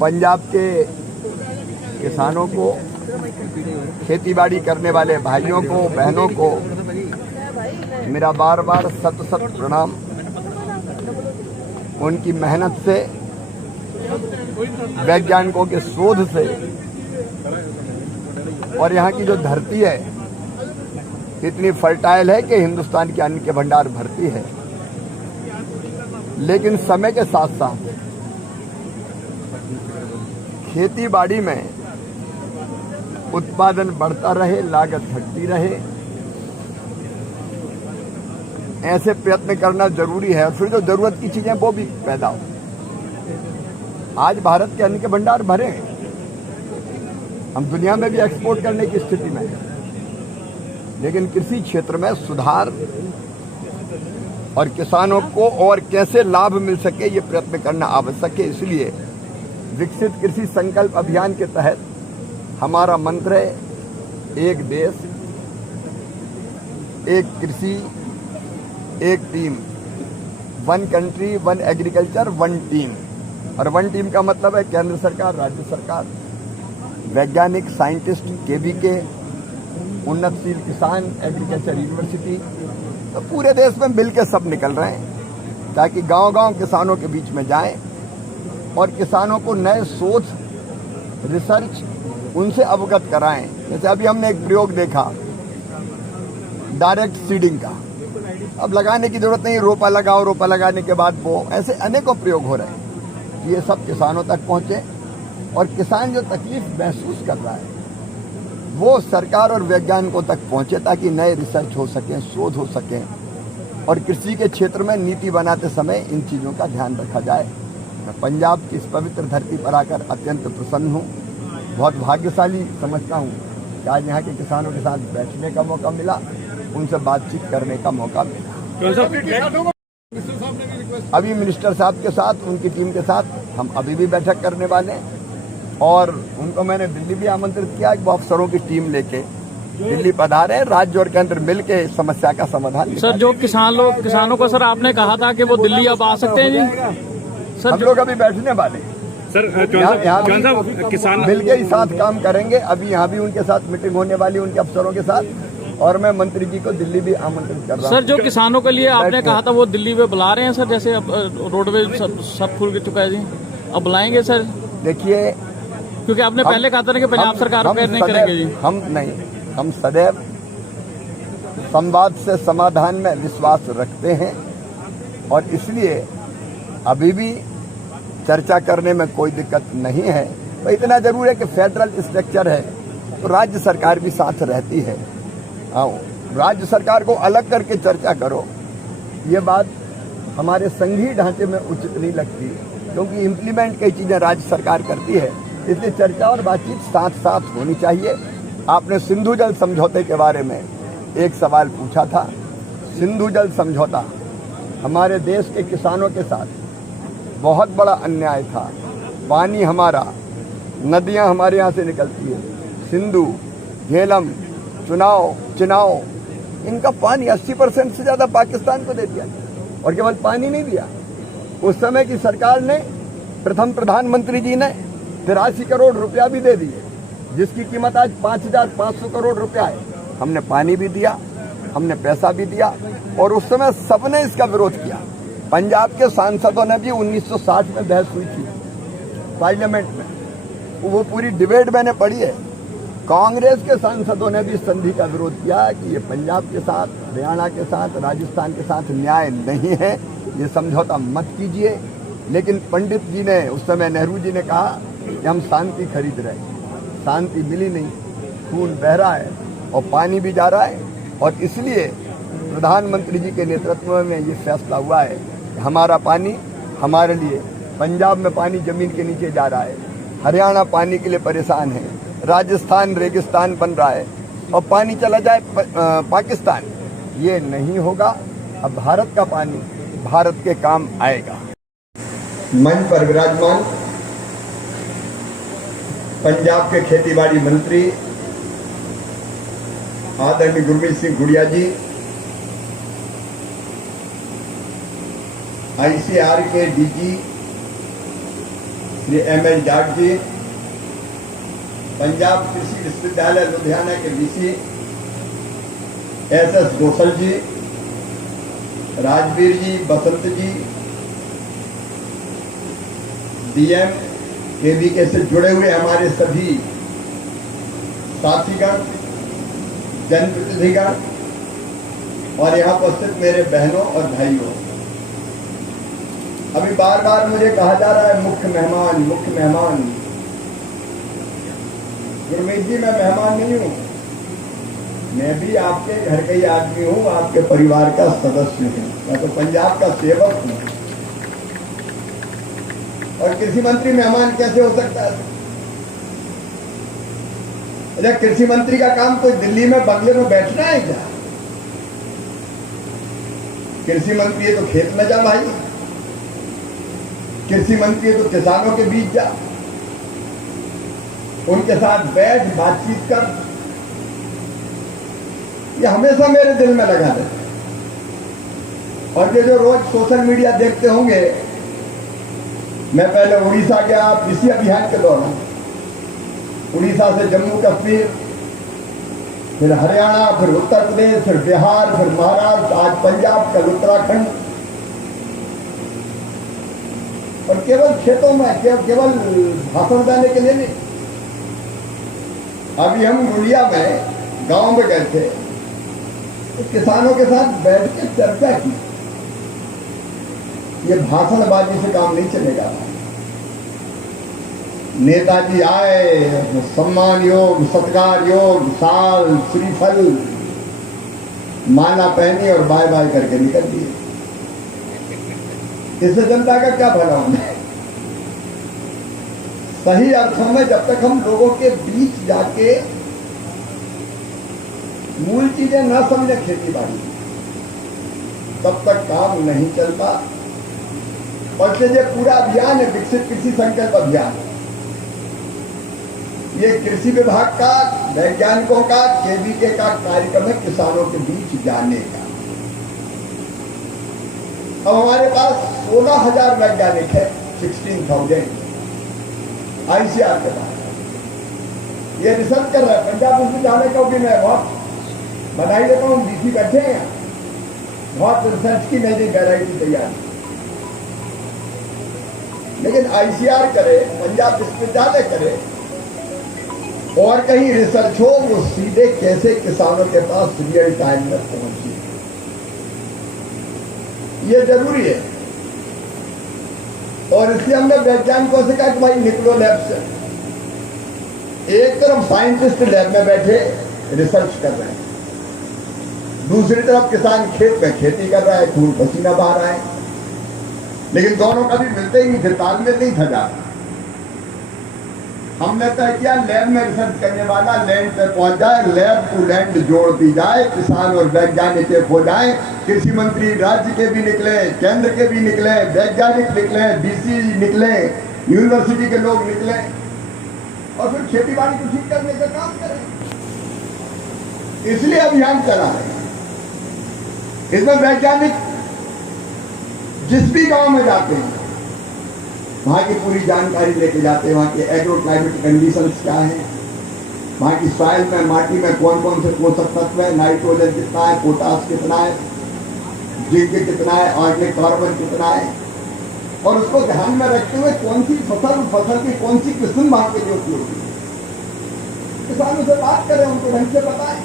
पंजाब के किसानों को, खेतीबाड़ी करने वाले भाइयों को, बहनों को मेरा बार बार सत सत प्रणाम। उनकी मेहनत से, वैज्ञानिकों के शोध से और यहाँ की जो धरती है इतनी फर्टाइल है कि हिंदुस्तान के अन्न के भंडार भरती है। लेकिन समय के साथ साथ खेती बाड़ी में उत्पादन बढ़ता रहे, लागत घटती रहे, ऐसे प्रयत्न करना जरूरी है। और फिर जो जरूरत की चीजें वो भी पैदा हो। आज भारत के अन्न के भंडार भरे हैं, हम दुनिया में भी एक्सपोर्ट करने की स्थिति में हैं, लेकिन कृषि क्षेत्र में सुधार और किसानों को और कैसे लाभ मिल सके ये प्रयत्न करना आवश्यक है। इसलिए विकसित कृषि संकल्प अभियान के तहत हमारा मंत्र है, एक देश, एक कृषि, एक team, one country, one agriculture, one team. और वन टीम का मतलब है केंद्र सरकार, राज्य सरकार, वैज्ञानिक, साइंटिस्ट, केवीके, उन्नतशील किसान, एग्रीकल्चर यूनिवर्सिटी। तो पूरे देश में मिलकर सब निकल रहे हैं ताकि गांव-गांव किसानों के बीच में जाएं और किसानों को नए शोध, रिसर्च उनसे अवगत कराएं। जैसे अभी हमने एक प्रयोग देखा डायरेक्ट सीडिंग का। अब लगाने की जरूरत नहीं, रोपा लगाओ, रोपा लगाने के बाद वो, ऐसे अनेकों प्रयोग हो रहे हैं। ये सब किसानों तक पहुंचे और किसान जो तकलीफ महसूस कर रहा है वो सरकार और वैज्ञानिकों तक पहुंचे ताकि नए रिसर्च हो सकें, शोध हो सकें और कृषि के क्षेत्र में नीति बनाते समय इन चीज़ों का ध्यान रखा जाए। मैं पंजाब की इस पवित्र धरती पर आकर अत्यंत प्रसन्न हूँ, बहुत भाग्यशाली समझता हूँ कि आज यहाँ के किसानों के साथ बैठने का मौका मिला, उनसे बातचीत करने का मौका मिला। अभी मिनिस्टर साहब के साथ, उनकी टीम के साथ हम अभी भी बैठक करने वाले हैं और उनको मैंने दिल्ली भी आमंत्रित किया कि वो अफसरों की टीम लेके दिल्ली पधारे, राज्य और केंद्र मिलके इस समस्या का समाधान। सर जो किसानों को सर आपने कहा था कि वो दिल्ली अब आ सकते हैं जी? सर हम लोग अभी बैठने वाले सर, यहाँ किसान मिलके ही साथ काम करेंगे। अभी यहाँ भी उनके साथ मीटिंग होने वाली, उनके अफसरों के साथ, और मैं मंत्री जी को दिल्ली भी आमंत्रित कर रहा हूँ। सर जो किसानों के लिए आपने कहा था वो दिल्ली में बुला रहे हैं सर, जैसे अब रोडवेज सब खुल चुका है जी, अब बुलाएंगे सर? देखिए, क्योंकि आपने पहले कहा था कि पंजाब सरकार नहीं करेंगे जी। हम सदैव संवाद से समाधान में विश्वास रखते हैं और इसलिए अभी भी चर्चा करने में कोई दिक्कत नहीं है। तो इतना जरूर है कि फेडरल स्ट्रक्चर है तो राज्य सरकार भी साथ रहती है। हाँ, राज्य सरकार को अलग करके चर्चा करो, ये बात हमारे संघीय ढांचे में उचित नहीं लगती, क्योंकि इम्प्लीमेंट कई चीजें राज्य सरकार करती है। इसलिए चर्चा और बातचीत साथ साथ होनी चाहिए। आपने सिंधु जल समझौते के बारे में एक सवाल पूछा था। सिंधु जल समझौता हमारे देश के किसानों के साथ बहुत बड़ा अन्याय था। पानी हमारा, नदियां हमारे यहाँ से निकलती है, सिंधु, झेलम, चिनाव, इनका पानी 80% से ज्यादा पाकिस्तान को दे दिया। और केवल पानी नहीं दिया, उस समय की सरकार ने, प्रथम प्रधानमंत्री जी ने 83 करोड़ रुपया भी दे दिए, जिसकी कीमत आज 5,500 करोड़ रुपया है। हमने पानी भी दिया, हमने पैसा भी दिया और उस समय सबने इसका विरोध किया। पंजाब के सांसदों ने भी 1960 में बहस हुई थी पार्लियामेंट में, वो पूरी डिबेट मैंने पढ़ी है। कांग्रेस के सांसदों ने भी संधि का विरोध किया कि ये पंजाब के साथ, हरियाणा के साथ, राजस्थान के साथ न्याय नहीं है, ये समझौता मत कीजिए। लेकिन पंडित जी ने, उस समय नेहरू जी ने कहा कि हम शांति खरीद रहे हैं। शांति मिली नहीं, खून बह रहा है और पानी भी जा रहा है। और इसलिए प्रधानमंत्री जी के नेतृत्व में ये फैसला हुआ है कि हमारा पानी हमारे लिए, पंजाब में पानी जमीन के नीचे जा रहा है, हरियाणा पानी के लिए परेशान है, राजस्थान रेगिस्तान बन रहा है और पानी चला जाए पाकिस्तान, ये नहीं होगा। अब भारत का पानी भारत के काम आएगा। मंच पर विराजमान पंजाब के खेतीबाड़ी मंत्री आदरणीय गुरमीत सिंह गुड़िया जी, आईसीआर के डीजी श्री M.L. जाट जी, पंजाब कृषि विश्वविद्यालय लुधियाना के VC S.S. गोसल जी, राजवीर जी, बसंत जी, DM KVK से जुड़े हुए हमारे सभी साथीगण, जनप्रतिनिधिगण और यहाँ उपस्थित मेरे बहनों और भाइयों, अभी बार बार मुझे कहा जा रहा है मुख्य मेहमान, मुख्य मेहमान। गुरमीत जी, मैं मेहमान नहीं हूं, मैं भी आपके घर का ही आदमी हूं, आपके परिवार का सदस्य हूं। मैं तो पंजाब का सेवक हूं। और कृषि मंत्री मेहमान कैसे हो सकता है? अच्छा, कृषि मंत्री का काम कोई दिल्ली में बंगले में बैठना है क्या? कृषि मंत्री है तो खेत में जा भाई, कृषि मंत्री है तो किसानों के बीच जा, उनके साथ बैठ बातचीत कर। ये हमेशा मेरे दिल में लगा रहता है। और ये जो रोज सोशल मीडिया देखते होंगे, मैं पहले उड़ीसा गया कृषि अभियान के दौरान, उड़ीसा से जम्मू कश्मीर, फिर हरियाणा, फिर उत्तर प्रदेश, फिर बिहार, फिर महाराष्ट्र, आज पंजाब, कल उत्तराखंड। और केवल खेतों में, केवल भाषण देने के लिए नहीं। अभी हम गुड़िया में गांव में गए थे, तो किसानों के साथ बैठ के चर्चा की। ये भाषणबाजी से काम नहीं चलेगा। नेताजी आए, सम्मान योग, सत्कार योग, साल, श्रीफल, माला पहनी और बाय बाय करके निकल दिए। इससे जनता का क्या भला होना? सही अर्थों में जब तक हम लोगों के बीच जाके मूल चीजें न समझे खेती बाड़ी, तब तक काम नहीं चलता। और से ये पूरा अभियान है विकसित कृषि संकल्प अभियान, ये कृषि विभाग का, वैज्ञानिकों का, KVK का कार्यक्रम है किसानों के बीच जाने का। अब हमारे पास 16,000 वैज्ञानिक है, 16,000 ICR के पास। ये रिसर्च कर रहा है पंजाब विश्वविद्यालय का भी। मैं बहुत बधाई देता हूँ, DC बैठे हैं, बहुत रिसर्च की नई वैरायटी तैयार। लेकिन ICR करे, पंजाब विश्वविद्यालय करे और कहीं रिसर्च हो, वो सीधे कैसे किसानों के पास रियल टाइम में पहुंचे, ये जरूरी है। और इसलिए हमने वैज्ञानिकों से कहा कि भाई निकलो लैब से। एक तरफ साइंटिस्ट लैब में बैठे रिसर्च कर रहे हैं, दूसरी तरफ किसान खेत में खेती कर रहा है, खून पसीना बहा रहा है। लेकिन दोनों कभी मिलते ही नहीं थे, तालमेल नहीं था जाता। हमने तय किया लैब में रिसर्च करने वाला लैंड पे पहुंच जाए, लैब टू लैंड जोड़ दी जाए, किसान और वैज्ञानिक एक हो जाए। कृषि मंत्री राज्य के भी निकले, केंद्र के भी निकले, वैज्ञानिक निकले, DC निकले, यूनिवर्सिटी के लोग निकले, और फिर खेती बाड़ी को ठीक करने का काम करें। इसलिए अभियान चला है। इसमें वैज्ञानिक जिस भी गांव में जाते हैं, वहाँ की पूरी जानकारी लेके जाते हैं। वहाँ के एग्रो क्लाइमेट कंडीशंस क्या है, वहाँ की सॉइल में, माटी में कौन कौन से पोषक तत्व है, नाइट्रोजन कितना है, पोटास कितना है, जिंक कितना है, ऑर्गेनिक कार्बन कितना है, और उसको ध्यान में रखते हुए कौन सी फसल की कौन सी किस्म वहाँ के लिए उपयोगी है। किसानों से बात करें, उनको ढंग से बताएं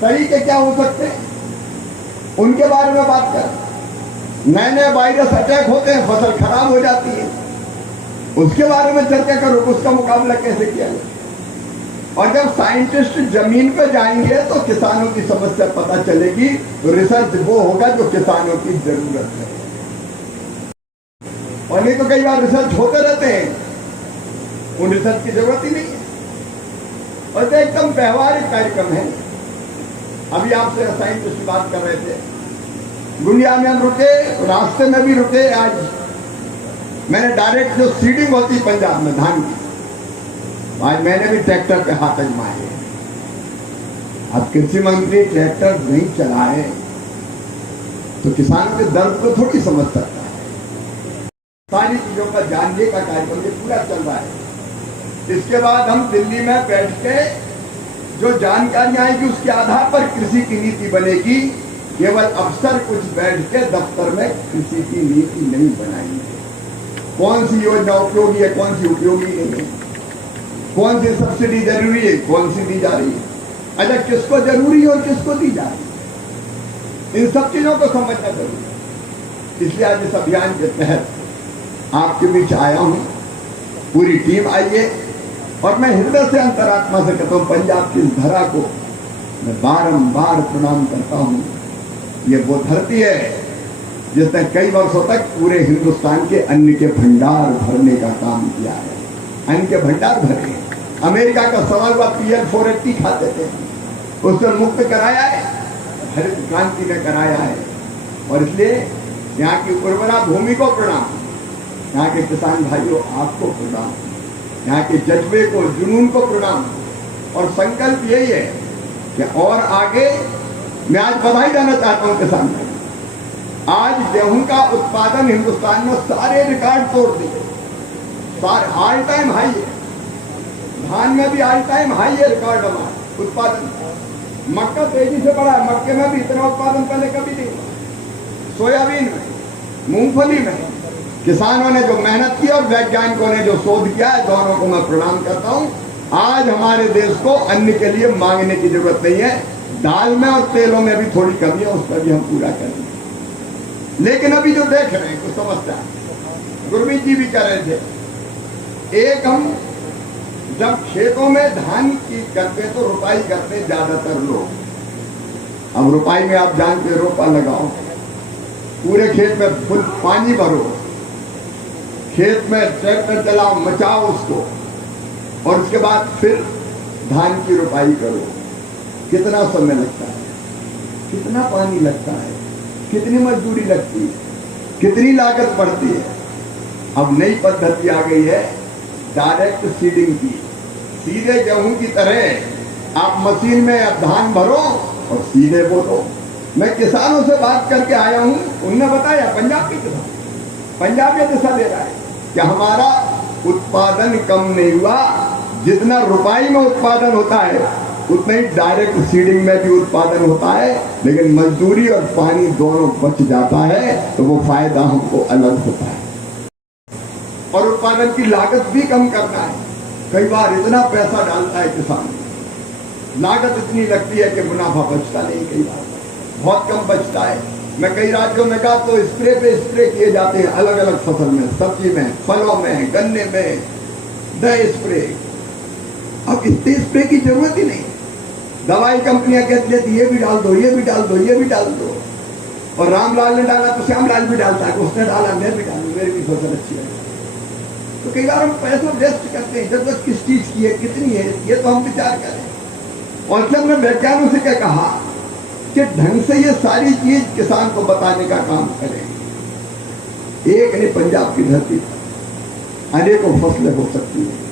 तरीके क्या हो सकते हैं, उनके बारे में बात करें। नए नए वायरस अटैक होते हैं, फसल खराब हो जाती है, उसके बारे में चर्चा करो, उसका मुकाबला कैसे किया जाए। और जब साइंटिस्ट जमीन पे जाएंगे तो किसानों की समस्या पता चलेगी, तो रिसर्च वो होगा जो किसानों की जरूरत है। और नहीं तो कई बार रिसर्च होते रहते हैं, उन रिसर्च की जरूरत ही नहीं है। और ये एकदम व्यवहारिक कार्यक्रम है। अभी आपसे साइंटिस्ट बात कर रहे थे, गुड़िया में हम रुके, रास्ते में भी रुके। आज मैंने डायरेक्ट जो सीडिंग होती पंजाब में धान की, आज मैंने भी ट्रैक्टर पे हाथ आजमाए। अब कृषि मंत्री ट्रैक्टर नहीं चलाए तो किसान के दर्द को थोड़ी समझ सकता है। सारी चीजों का जानने का कार्यक्रम ये पूरा चल रहा है। इसके बाद हम दिल्ली में बैठ के जो जानकारियां आएगी उसके आधार पर कृषि की नीति बनेगी। केवल अफसर कुछ बैठ के दफ्तर में कृषि की नीति नहीं बनाएंगे। कौन सी योजना उपयोगी है, कौन सी उपयोगी नहीं है, कौन सी सब्सिडी जरूरी है, कौन सी दी जा रही है, अच्छा किसको जरूरी है और किसको दी जा रही है, इन सब चीजों को समझना जरूरी है। इसलिए आज इस अभियान के तहत आपके बीच आया हूं, पूरी टीम आई है और मैं हृदय से अंतरात्मा से कहता हूं, पंजाब की इस धरा को मैं बारंबार प्रणाम करता हूं। ये वो धरती है जिसने कई वर्षों तक पूरे हिंदुस्तान के अन्न के भंडार भरने का काम किया है। अन्न के भंडार भरे, अमेरिका का सवाल हुआ PL 480 खाते थे, उससे मुक्त कराया है, हरित क्रांति ने कराया है। और इसलिए यहाँ की उर्वरा भूमि को प्रणाम, यहाँ के किसान भाइयों आपको प्रणाम, यहाँ के जज्बे को, जुनून को प्रणाम। और संकल्प यही है कि और आगे मैं आज बधाई देना चाहता हूं किसान भाई, आज गेहूं का उत्पादन हिंदुस्तान में सारे रिकॉर्ड तोड़ दिए, सारे ऑल टाइम हाई है। धान में भी ऑल टाइम हाई है रिकॉर्ड हमारा उत्पादन। मक्का तेजी से बढ़ा है, मक्के में भी इतना उत्पादन पहले कभी नहीं हुआ। सोयाबीन में, मूंगफली में किसानों ने जो मेहनत की और वैज्ञानिकों ने जो शोध किया है, दोनों को मैं प्रणाम करता हूं। आज हमारे देश को अन्न के लिए मांगने की जरूरत नहीं है। दाल में और तेलों में भी थोड़ी कमी है, उस पर भी हम पूरा करेंगे। लेकिन अभी जो देख रहे हैं कुछ समस्या, गुरमीत जी भी कह रहे थे, एक हम जब खेतों में धान की करते तो रुपाई करते ज्यादातर लोग। अब रुपाई में आप जानते रोपा लगाओ, पूरे खेत में फुल पानी भरो, खेत में ट्रैक्टर चलाओ, मचाओ उसको, और उसके बाद फिर धान की रुपाई करो। कितना समय लगता है, कितना पानी लगता है, कितनी मजदूरी लगती है, कितनी लागत पड़ती है। अब नई पद्धति आ गई है डायरेक्ट सीडिंग की। सीधे गेहूं की तरह आप मशीन में अब धान भरो और सीधे बोलो। मैं किसानों से बात करके आया हूं, उन्होंने बताया, पंजाब के किसान, पंजाब ये दिशा दे रहा है कि हमारा उत्पादन कम नहीं हुआ, जितना रुपाई में उत्पादन होता है उतना ही डायरेक्ट सीडिंग में भी उत्पादन होता है, लेकिन मजदूरी और पानी दोनों बच जाता है, तो वो फायदा हमको अलग होता है। और उत्पादन की लागत भी कम करना है। कई बार इतना पैसा डालता है किसान, लागत इतनी लगती है कि मुनाफा बचता नहीं, कई बार बहुत कम बचता है। मैं कई राज्यों में गया तो स्प्रे पे स्प्रे किए जाते हैं, अलग अलग फसल में, सब्जी में, फलों में, गन्ने में, दे स्प्रे। अब इतने स्प्रे की जरूरत ही नहीं। दवाई कंपनियां कहती रहती ये भी डाल दो, ये भी डाल दो, ये भी डाल दो। और रामलाल ने डाला तो श्यामलाल भी डालता है, उसने डाला मैं भी डालू, मेरी भी फसल अच्छी है। तो कई बार हम पैसा वेस्ट करते हैं। जरूरत किस चीज की है, कितनी है, ये तो हम विचार करें। और जब मैं वैज्ञानिकों से क्या कहा कि ढंग से ये सारी चीज किसान को बताने का काम करें। एक नहीं, पंजाब की धरती अनेकों फसलें हो सकती है,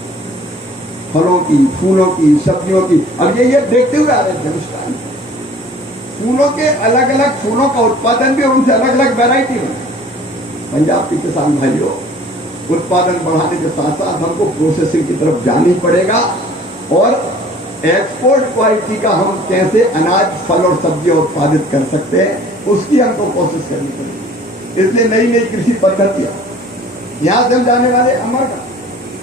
फलों की, फूलों की, सब्जियों की। अब ये देखते हुए आ रहे थे हिंदुस्तान में फूलों के अलग अलग फूलों का उत्पादन भी, और उनसे अलग अलग वैरायटी में। पंजाब के किसान भाइयों, उत्पादन बढ़ाने के साथ साथ हमको प्रोसेसिंग की तरफ जाना पड़ेगा और एक्सपोर्ट क्वालिटी का हम कैसे अनाज, फल और सब्जियां उत्पादित कर सकते हैं, उसकी हमको कोशिश करनी पड़ेगी। इसलिए नई नई कृषि पद्धतियां, यहाँ से हम जाने वाले अमर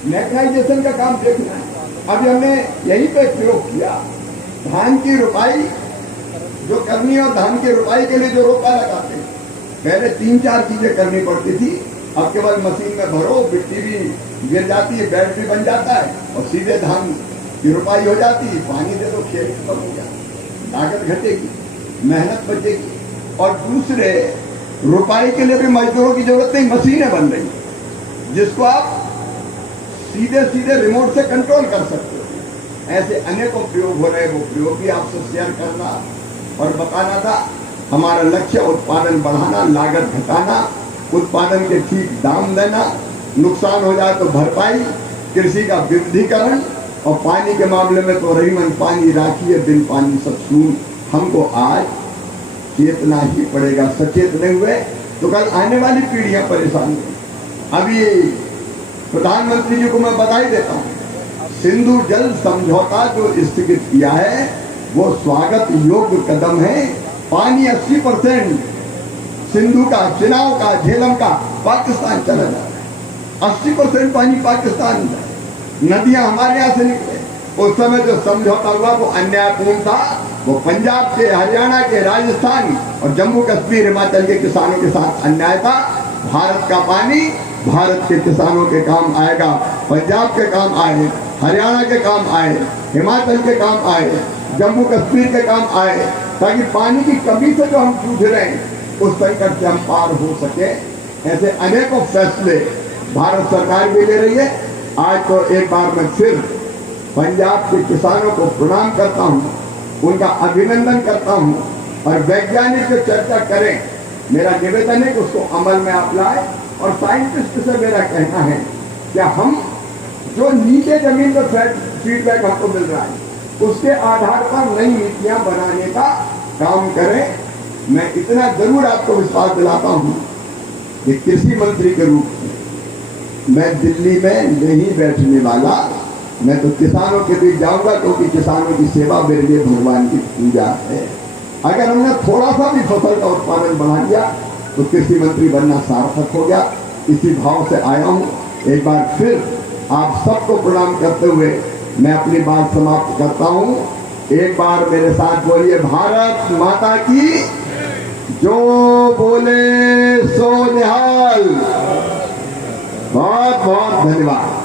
मैकेनाइजेशन का काम देखना है। अभी हमने यहीं पे प्रयोग किया, धान की रुपाई जो करनी है, और धान की रुपाई के लिए जो रोपा लगाते हैं, पहले 3-4 चीजें करनी पड़ती थी। अब केवल मशीन में भरो, मिट्टी भी गिर जाती है, बेड भी बन जाता है और सीधे धान की रुपाई हो जाती है। पानी दे दो, खेत खत्म हो जाता, लागत घटेगी, मेहनत बचेगी। और दूसरे, रुपाई के लिए भी मजदूरों की जरूरत नहीं, मशीनें बन रही जिसको आप सीधे सीधे रिमोट से कंट्रोल कर सकते हो। ऐसे अनेकों प्रयोग हो रहे, वो प्रयोग भी आपसे शेयर करना और बताना था। हमारा लक्ष्य उत्पादन बढ़ाना, लागत घटाना, उत्पादन के ठीक दाम देना, नुकसान हो जाए तो भरपाई, कृषि का विविधीकरण, और पानी के मामले में तो रहीमन पानी राखिए, बिन पानी सब सून। हमको आज चेतना ही पड़ेगा। सचेत नहीं हुए तो कल आने वाली पीढ़ियां परेशान होंगी। अभी प्रधानमंत्री जी को मैं बधाई देता हूँ। सिंधु जल समझौता जो स्थगित किया है वो स्वागत योग्य कदम है। पानी 80% सिंधु का, चिनाव का, झेलम का पाकिस्तान चला जा रहा है। 80% पानी पाकिस्तान, नदियां हमारे यहाँ से निकले। उस समय जो समझौता हुआ वो अन्यायपूर्ण था। वो पंजाब के, हरियाणा के, राजस्थान और जम्मू कश्मीर, हिमाचल के किसानों के साथ अन्याय था। भारत का पानी भारत के किसानों के काम आएगा। पंजाब के काम आए, हरियाणा के काम आए, हिमाचल के काम आए, जम्मू कश्मीर के काम आए, ताकि पानी की कमी से जो हम जूझ रहे हैं उस संकट से हम पार हो सके। ऐसे अनेकों फैसले भारत सरकार भी ले रही है। आज तो एक बार मैं फिर पंजाब के किसानों को प्रणाम करता हूँ, उनका अभिनंदन करता हूँ। और वैज्ञानिक जो चर्चा करें, मेरा निवेदन है कि उसको अमल में आप लाए। और साइंटिस्ट से मेरा कहना है कि हम जो नीचे जमीन पर फीडबैक हमको मिल रहा है उसके आधार पर नई नीतियां बनाने का काम करें। मैं इतना जरूर आपको विश्वास दिलाता हूँ कि कृषि मंत्री के रूप में मैं दिल्ली में नहीं बैठने वाला। मैं तो किसानों के बीच जाऊंगा, क्योंकि किसानों की सेवा मेरे लिए भगवान की पूजा है। अगर हमने थोड़ा सा भी फसल का उत्पादन बढ़ा दिया तो कृषि मंत्री बनना सार्थक हो गया। इसी भाव से आया हूँ। एक बार फिर आप सबको प्रणाम करते हुए मैं अपनी बात समाप्त करता हूँ। एक बार मेरे साथ बोलिए, भारत माता की जो बोले सो निहाल। बहुत बहुत धन्यवाद।